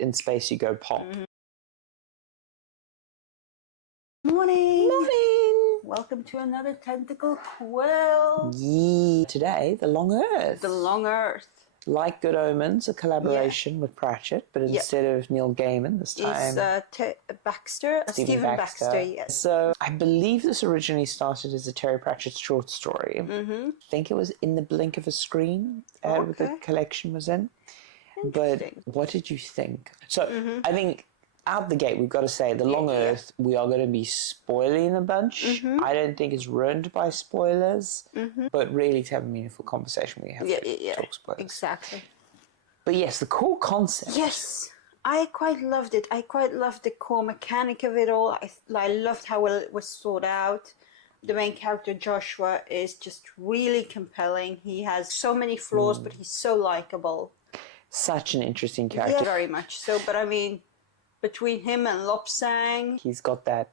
in space you go pop. Morning! Morning! Welcome to another Tentacle Quill. Yeah. Today, The Long Earth. The Long Earth. Like Good Omens, a collaboration with Pratchett, but instead of Neil Gaiman this time... It's Baxter. Stephen Baxter, yes. So, I believe this originally started as a Terry Pratchett short story. I think it was In the Blink of a Screen, what the collection was in. But what did you think? So, I think... out the gate, we've got to say, The Long Earth, we are going to be spoiling a bunch. I don't think it's ruined by spoilers, but really to have a meaningful conversation, we have to talk spoilers. Exactly. But yes, the core concept. Yes, I quite loved it. I quite loved the core mechanic of it all. I loved how well it was thought out. The main character, Joshua, is just really compelling. He has so many flaws, but he's so likable. Such an interesting character. Yeah, very much so. But I mean... between him and Lobsang, he's got that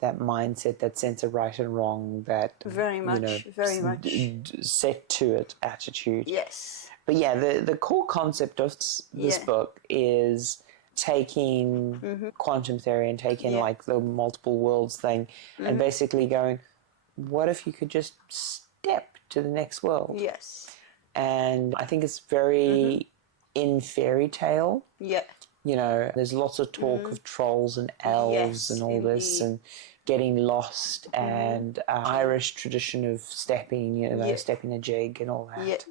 mindset, that sense of right and wrong, that very much set to it attitude. Yes. But yeah, the core concept of this book is taking quantum theory and taking like the multiple worlds thing and basically going, what if you could just step to the next world? Yes. And I think it's very in fairy tale. Yeah. You know, there's lots of talk of trolls and elves and all this and getting lost and Irish tradition of stepping, you know, stepping a jig and all that.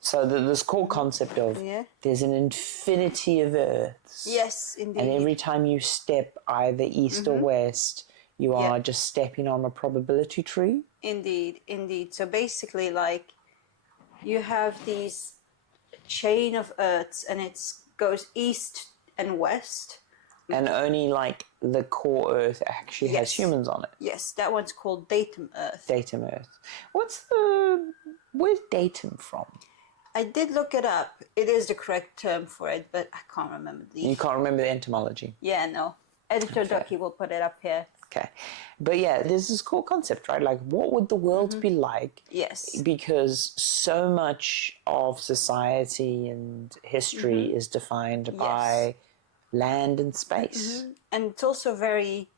So this core concept of there's an infinity of Earths. Yes, indeed. And every time you step either east or west, you are just stepping on a probability tree. Indeed, indeed. So basically, like, you have these chain of Earths and it's goes east and west. And only like the core Earth actually has humans on it. Yes, that one's called Datum Earth. Datum Earth. Where's datum from? I did look it up. It is the correct term for it, but I can't remember You can't remember the etymology? Yeah, no. Editor Ducky will put it up here. Okay. But yeah, there's this core concept, right? Like, what would the world be like? Yes. Because so much of society and history is defined by land and space. And it's also very...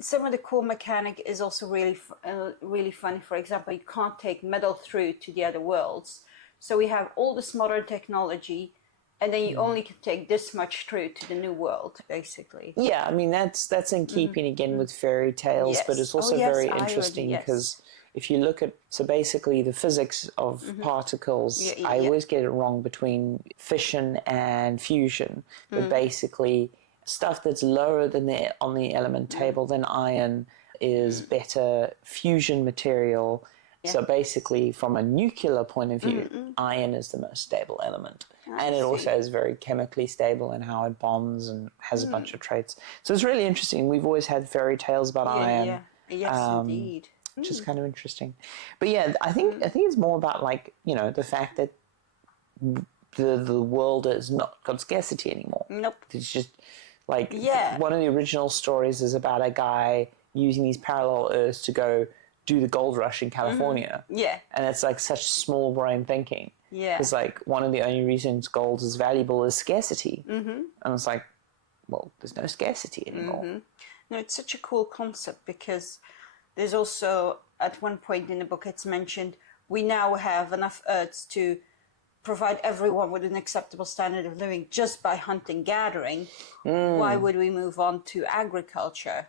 some of the core mechanic is also really funny. For example, you can't take metal through to the other worlds. So we have all this modern technology, and then you only can take this much through to the new world, basically. Yeah, I mean, that's in keeping again with fairy tales, but it's also very interesting because if you look at, so basically the physics of particles, I always get it wrong between fission and fusion, but basically stuff that's lower than on the element table than iron is better fusion material. So basically, from a nuclear point of view, iron is the most stable element. And it also is very chemically stable in how it bonds and has a bunch of traits. So it's really interesting. We've always had fairy tales about iron. Yes, indeed. Which is kind of interesting. But yeah, I think it's more about, like, you know, the fact that the world has not got scarcity anymore. Nope. It's just, like, one of the original stories is about a guy using these parallel Earths to go do the gold rush in California. And it's like such small brain thinking. It's like one of the only reasons gold is valuable is scarcity. And it's like, well, there's no scarcity anymore. No, it's such a cool concept because there's also, at one point in the book, it's mentioned, we now have enough Earths to provide everyone with an acceptable standard of living just by hunting, gathering. Why would we move on to agriculture?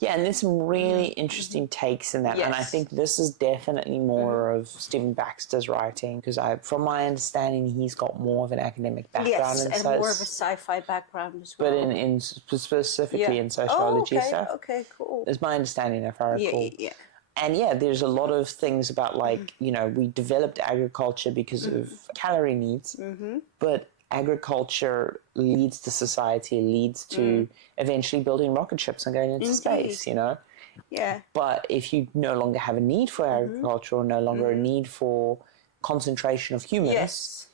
Yeah, and there's some really interesting takes in that. And I think this is definitely more of Stephen Baxter's writing, because from my understanding, he's got more of an academic background. And more of a sci-fi background as well. But in specifically in sociology stuff. Okay, cool. Is my understanding, if I recall. And yeah, there's a lot of things about, like, you know, we developed agriculture because of calorie needs, but agriculture leads to society, leads to eventually building rocket ships and going into space, you know? But if you no longer have a need for agriculture or no longer a need for concentration of humans,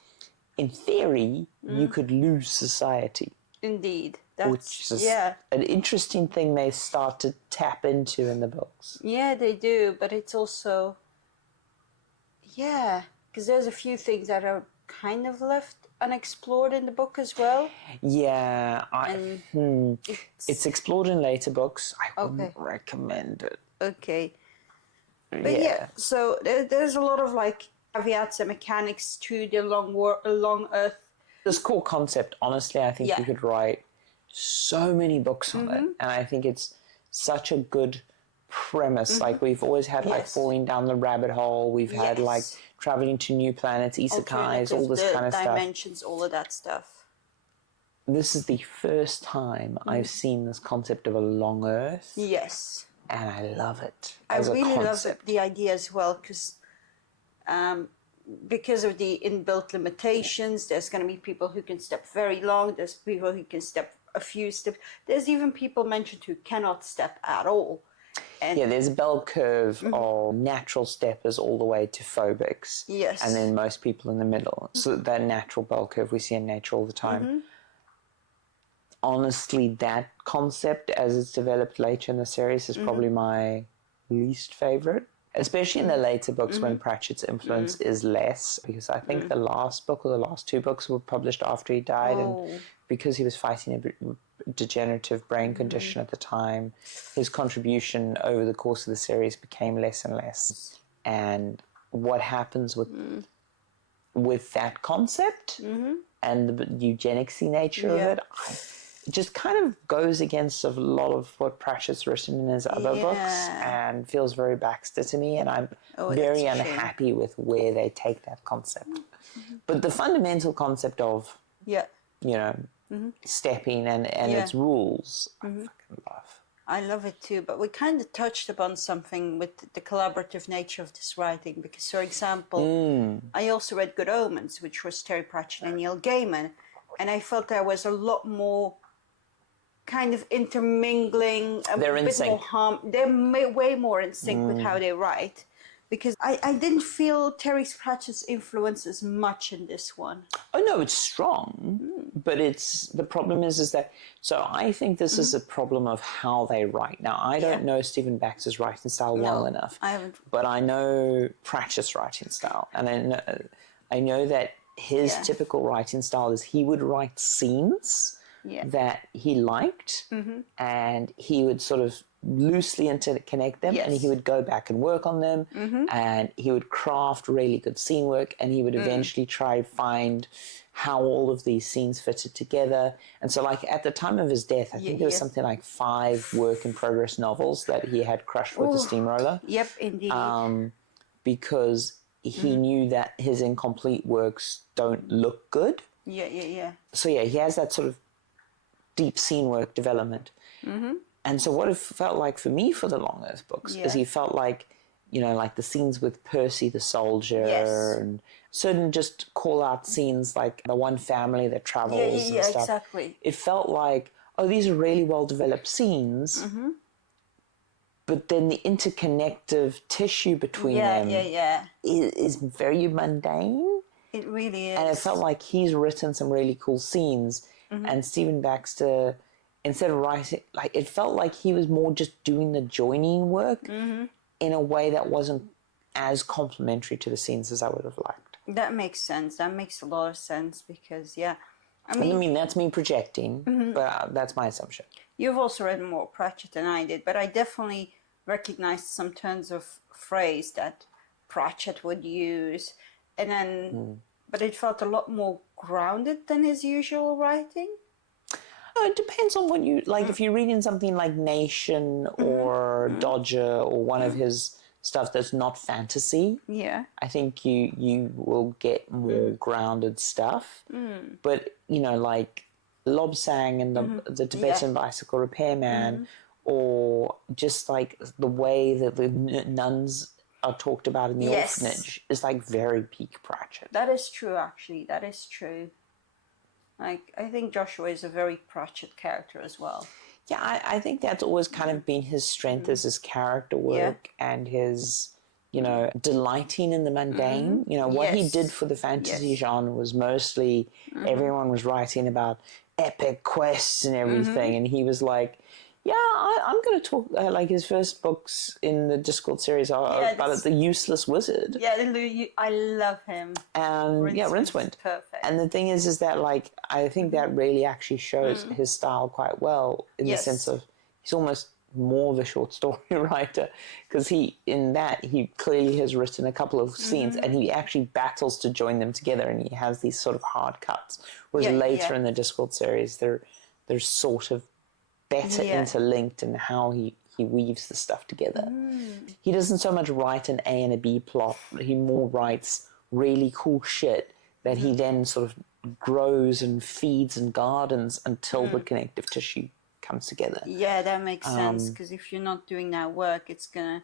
in theory, you could lose society. Indeed. Which is an interesting thing they start to tap into in the books. Yeah, they do, but it's also... because there's a few things that are kind of left unexplored in the book as well. Yeah, it's explored in later books. I wouldn't recommend it. Okay. But yeah, so there's a lot of like caveats and mechanics to the long Earth. This core concept, honestly, I think you could write so many books on it, and I think it's such a good premise. Like we've always had like falling down the rabbit hole. We've had like traveling to new planets, isekais, all this kind of stuff. Dimensions, all of that stuff. This is the first time I've seen this concept of a long Earth. Yes. And I love it. I really love the idea as well, because of the inbuilt limitations. There's going to be people who can step very long. There's people who can step a few steps. There's even people mentioned who cannot step at all. And there's a bell curve of natural steppers all the way to phobics. Yes. And then most people in the middle. So that natural bell curve we see in nature all the time. Honestly, that concept as it's developed later in the series is probably my least favorite, especially in the later books when Pratchett's influence is less, because I think the last book or the last two books were published after he died, and because he was fighting a degenerative brain condition at the time, his contribution over the course of the series became less and less. And what happens with that concept and the eugenicsy nature of it, it just kind of goes against a lot of what Pratchett's written in his other books and feels very Baxter to me, and I'm very unhappy with where they take that concept. But the fundamental concept of, stepping and its rules, I fucking love. I love it too, but we kind of touched upon something with the collaborative nature of this writing, because, for example, I also read Good Omens, which was Terry Pratchett and Neil Gaiman, and I felt there was a lot more kind of intermingling, they're in sync. They're way more in sync with how they write, because I didn't feel Terry Pratchett's influence as much in this one. Oh no, it's strong, but the problem is that, so I think this is a problem of how they write. Now, I don't know Stephen Baxter's writing style well enough, I haven't. But I know Pratchett's writing style, and I know that his typical writing style is he would write scenes that he liked, and he would sort of loosely interconnect them, and he would go back and work on them, and he would craft really good scene work, and he would eventually try to find how all of these scenes fitted together. And so, like, at the time of his death, I think there was something like 5 work-in-progress novels that he had crushed with the steamroller. Yep, indeed. Because he knew that his incomplete works don't look good. So he has that sort of deep scene work development. And so what it felt like for me for the Long Earth books is he felt like, like the scenes with Percy the soldier and certain just call out scenes like the one family that travels and stuff. Exactly. It felt like, oh, these are really well developed scenes, but then the interconnective tissue between them is very mundane. It really is. And it felt like he's written some really cool scenes, and Stephen Baxter, instead of writing, like, it felt like he was more just doing the joining work in a way that wasn't as complimentary to the scenes as I would have liked. That makes sense. That makes a lot of sense, because, I mean that's me projecting, but that's my assumption. You've also read more Pratchett than I did, but I definitely recognized some turns of phrase that Pratchett would use, and then, but it felt a lot more grounded than his usual writing. No, it depends on what you like. If you're reading something like Nation or Dodger or one of his stuff that's not fantasy, I think you will get more grounded stuff. But like Lobsang and the Tibetan bicycle repairman, or just like the way that the nuns are talked about in the orphanage is like very peak Pratchett. That is true, actually. That is true. Like, I think Joshua is a very Pratchett character as well. Yeah, I think that's always kind of been his strength, is his character work and his, delighting in the mundane. What he did for the fantasy genre was mostly everyone was writing about epic quests and everything, and he was like, Yeah, I'm going to talk, like his first books in the Discord series are about the useless wizard. Yeah, I love him. And Rincewind. Perfect. And the thing is that, like, I think that really actually shows his style quite well in the sense of he's almost more of a short story writer, because he clearly has written a couple of scenes and he actually battles to join them together, and he has these sort of hard cuts. Whereas later in the Discord series, they're sort of better interlinked in how he weaves the stuff together. He doesn't so much write an A and a B plot, he more writes really cool shit that he then sort of grows and feeds and gardens until the connective tissue comes together. Yeah, that makes sense, because if you're not doing that work, it's gonna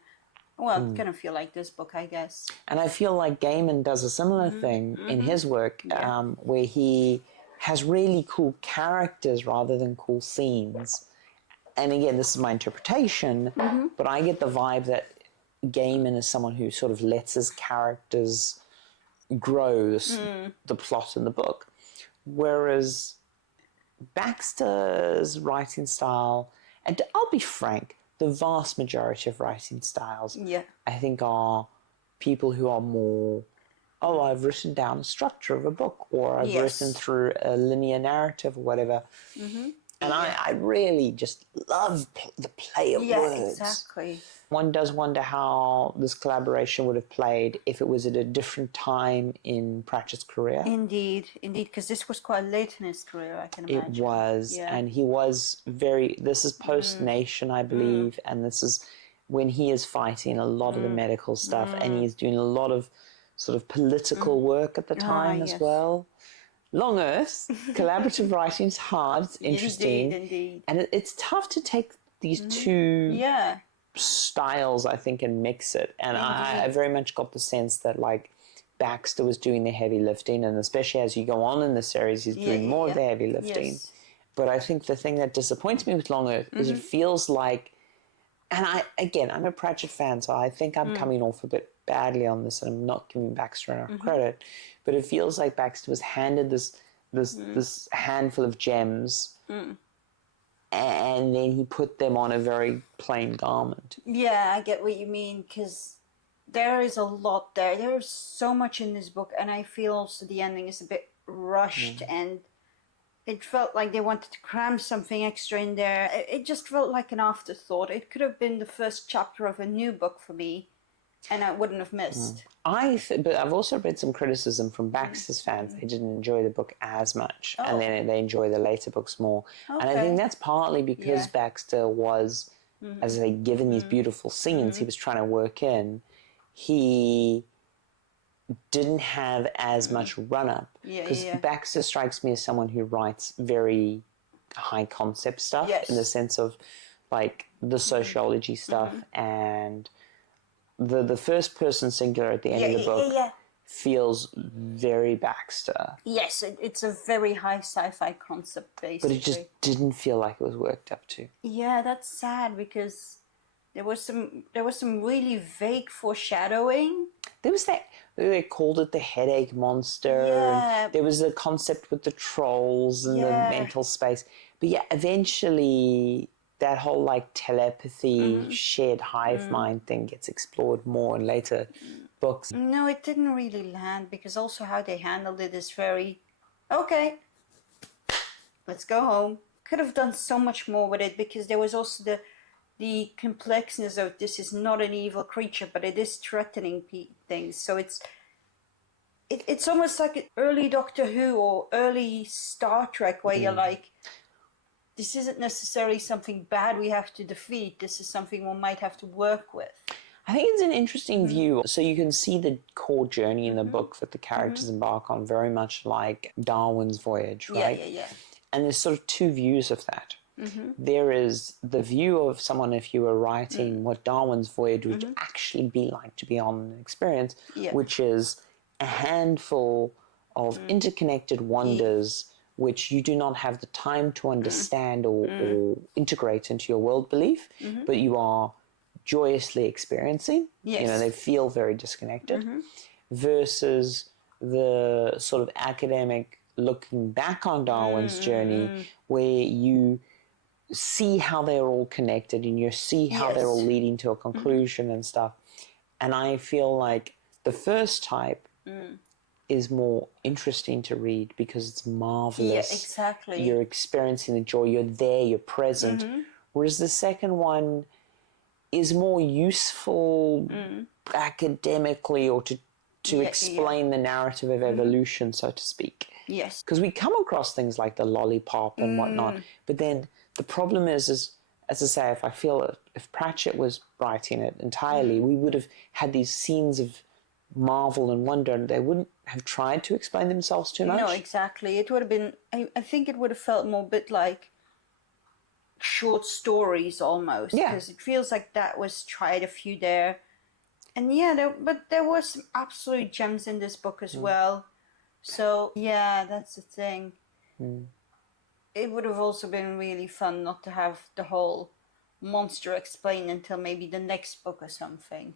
feel like this book, I guess. And I feel like Gaiman does a similar thing in his work, where he has really cool characters rather than cool scenes. And again, this is my interpretation, but I get the vibe that Gaiman is someone who sort of lets his characters grow the plot in the book. Whereas Baxter's writing style, and I'll be frank, the vast majority of writing styles, I think, are people who are more, I've written down a structure of a book, or I've written through a linear narrative or whatever. And I really just love the play of words. Yeah, exactly. One does wonder how this collaboration would have played if it was at a different time in Pratchett's career. Indeed, because this was quite late in his career, I can imagine. It was, and he was this is post-Nation, I believe, and this is when he is fighting a lot of the medical stuff, and he's doing a lot of sort of political work at the time as well. Long Earth, collaborative writing is hard, it's interesting. Indeed. And it's tough to take these two styles, I think, and mix it. And I very much got the sense that, like, Baxter was doing the heavy lifting, and especially as you go on in the series, he's doing more of the heavy lifting. Yes. But I think the thing that disappoints me with Long Earth is it feels like, and I'm a Pratchett fan, so I think I'm coming off a bit badly on this, and I'm not giving Baxter enough credit, but it feels like Baxter was handed this handful of gems, and then he put them on a very plain garment. Yeah, I get what you mean, because there is a lot there. There is so much in this book, and I feel also the ending is a bit rushed, and it felt like they wanted to cram something extra in there. It just felt like an afterthought. It could have been the first chapter of a new book for me, and I wouldn't have missed. But I've also read some criticism from Baxter's fans. They didn't enjoy the book as much, and then they enjoy the later books more. And I think that's partly because Baxter was, as I say, given these beautiful scenes he was trying to work in, he didn't have as much run-up. Because Baxter strikes me as someone who writes very high-concept stuff in the sense of, like, the sociology stuff and the first person singular at the end of the book feels very Baxter. Yes, it's a very high sci-fi concept, basically. But it just didn't feel like it was worked up to. Yeah, that's sad, because there was some really vague foreshadowing. There was that, they called it the headache monster. Yeah. And there was the concept with the trolls and the mental space. But eventually that whole, like, telepathy, shared hive mind thing gets explored more in later books. No, it didn't really land, because also how they handled it is very, okay, let's go home. Could have done so much more with it, because there was also the complexness of this is not an evil creature, but it is threatening things. So it's almost like early Doctor Who or early Star Trek, where you're like, this isn't necessarily something bad we have to defeat. This is something one might have to work with. I think it's an interesting view. So you can see the core journey in the book that the characters embark on, very much like Darwin's voyage, right? Yeah. And there's sort of two views of that. There is the view of someone, if you were writing what Darwin's voyage would actually be like to be on an experience, which is a handful of interconnected wonders which you do not have the time to understand or integrate into your world belief, but you are joyously experiencing. Yes. You know, they feel very disconnected, versus the sort of academic looking back on Darwin's journey, where you see how they're all connected and you see how they're all leading to a conclusion and stuff. And I feel like the first type is more interesting to read because it's marvelous. Yeah, exactly. You're experiencing the joy, you're there, you're present. Whereas the second one is more useful academically or to explain the narrative of evolution, so to speak. Yes. Because we come across things like the lollipop and whatnot, but then the problem is, as I say, if I feel if Pratchett was writing it entirely, we would have had these scenes of marvel and wonder, and they wouldn't have tried to explain themselves too much. No, exactly. It would have been, I think it would have felt more a bit like short stories almost. Yeah. Because it feels like that was tried a few there. And yeah, but there was some absolute gems in this book as well. So yeah, that's the thing. It would have also been really fun not to have the whole monster explained until maybe the next book or something.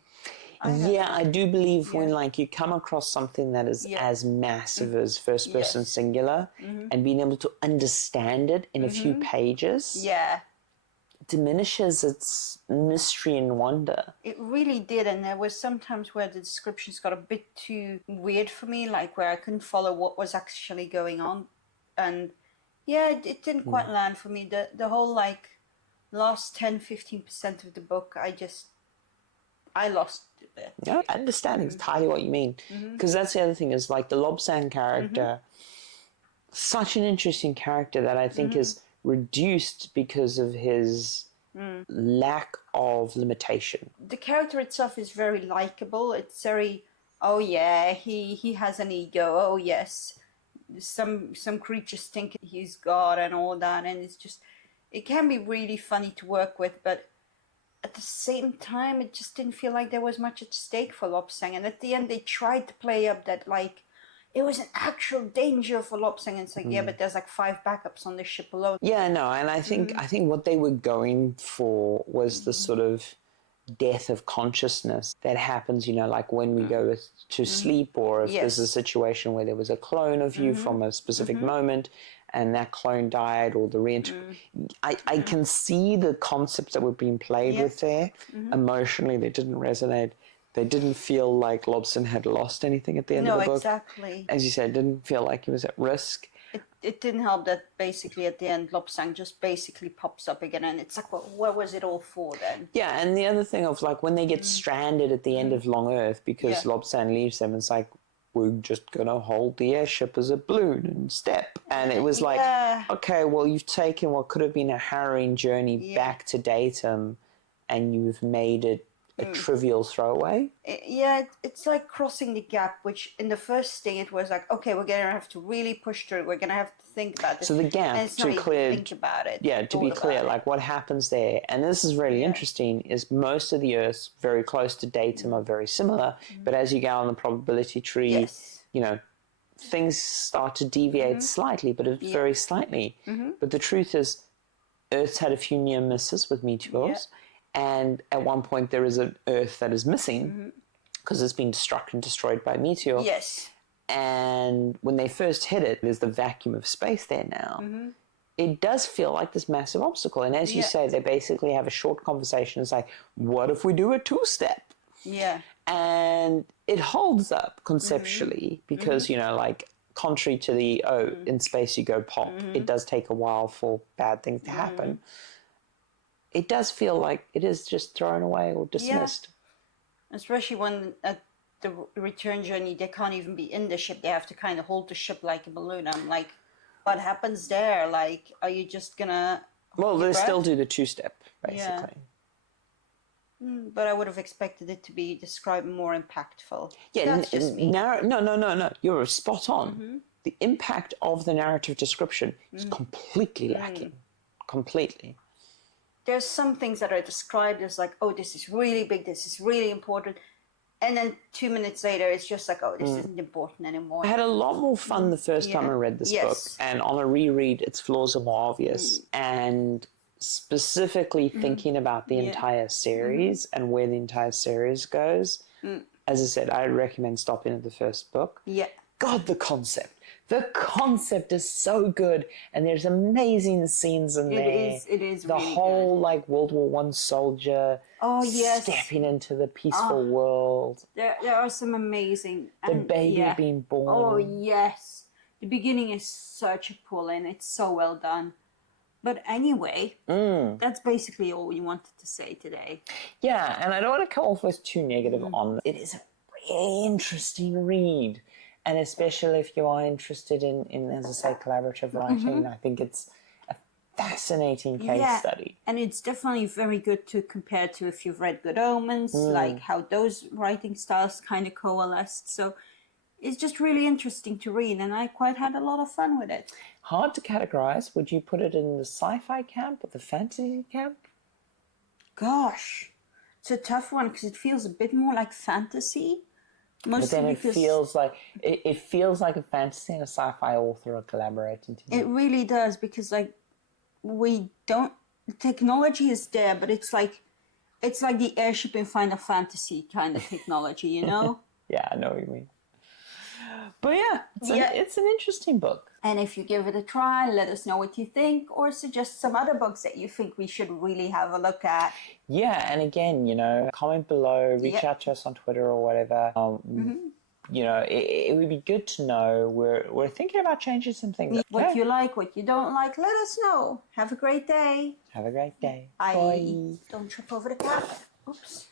I do believe when like you come across something that is as massive as first person singular and being able to understand it in a few pages diminishes its mystery and wonder. It really did, and there was sometimes where the descriptions got a bit too weird for me, like where I couldn't follow what was actually going on. And yeah, it didn't quite land for me. The whole like last 10-15% of the book, I lost it. Yeah, I understand entirely what you mean. Because that's the other thing is like the Lobsang character, such an interesting character that I think is reduced because of his lack of limitation. The character itself is very likable. It's very, oh yeah, he has an ego. Oh yes, some creatures think he's God and all that, and it's just, it can be really funny to work with, but at the same time, it just didn't feel like there was much at stake for Lobsang. And at the end, they tried to play up that, like, it was an actual danger for Lobsang. And it's like, yeah, but there's like 5 backups on the ship alone. Yeah, no, and I think what they were going for was the sort of death of consciousness that happens, you know, like when we go to sleep, or if there's a situation where there was a clone of you from a specific moment and that clone died, or the I can see the concepts that were being played with there. Emotionally, they didn't resonate. They didn't feel like Lobsang had lost anything at the end of the book. Exactly. As you said, it didn't feel like he was at risk. It didn't help that basically at the end Lobsang just basically pops up again, and it's like, well, what was it all for then? Yeah, and the other thing of like when they get stranded at the end of Long Earth because Lobsang leaves them, it's like, we're just going to hold the airship as a balloon and step. And it was like, okay, well, you've taken what could have been a harrowing journey back to datum and you've made it a trivial throwaway. It's like crossing the gap, which in the first thing it was like, okay, we're going to have to really push through it. We're going to have to think about it. So the gap, and it's not think about it. Yeah, to be clear, like what happens there, and this is really interesting, is most of the Earths very close to datum are very similar, but as you go on the probability tree, you know, things start to deviate slightly, but very slightly. But the truth is, Earth's had a few near misses with meteors. And at one point there is an Earth that is missing because it's been struck and destroyed by a meteor. Yes. And when they first hit it, there's the vacuum of space there now. It does feel like this massive obstacle. And as you say, they basically have a short conversation and say, what if we do a 2-step? Yeah. And it holds up conceptually because, you know, like contrary to the, in space you go pop, it does take a while for bad things to happen. It does feel like it is just thrown away or dismissed. Yeah. Especially when at the return journey, they can't even be in the ship. They have to kind of hold the ship like a balloon. I'm like, what happens there? Like, are you just going to... Well, they still do the 2-step, basically. But I would have expected it to be described more impactful. Yeah, that's just me. No. You're spot on. The impact of the narrative description is completely lacking. Completely. There's some things that are described as like, oh, this is really big, this is really important. And then 2 minutes later, it's just like, oh, this isn't important anymore. I had a lot more fun the first time I read this book. And on a reread, its flaws are more obvious. And specifically thinking about the entire series and where the entire series goes, as I said, I recommend stopping at the first book. Yeah. God, the concept. The concept is so good, and there's amazing scenes in there. It is the really whole good. like World War One soldier stepping into the peaceful world. There are some amazing. The baby being born. Oh yes, the beginning is such a pull in. It's so well done. But anyway, that's basically all we wanted to say today. Yeah, and I don't want to come off as too negative on it. It is a really interesting read. And especially if you are interested in as I say, collaborative writing, I think it's a fascinating case study. And it's definitely very good to compare to if you've read Good Omens, like how those writing styles kind of coalesced. So it's just really interesting to read, and I quite had a lot of fun with it. Hard to categorize. Would you put it in the sci-fi camp or the fantasy camp? Gosh, it's a tough one because it feels a bit more like fantasy. But then it feels like a fantasy and a sci-fi author are collaborating together. It really does, because like the technology is there, but it's like the airship in Final Fantasy kind of technology, you know? Yeah, I know what you mean. But it's an interesting book. And if you give it a try, let us know what you think, or suggest some other books that you think we should really have a look at. Yeah, and again, comment below, reach out to us on Twitter or whatever. It would be good to know. We're thinking about changing some things. What you like, what you don't like, let us know. Have a great day. Have a great day. Bye. Don't trip over the cat. Oops.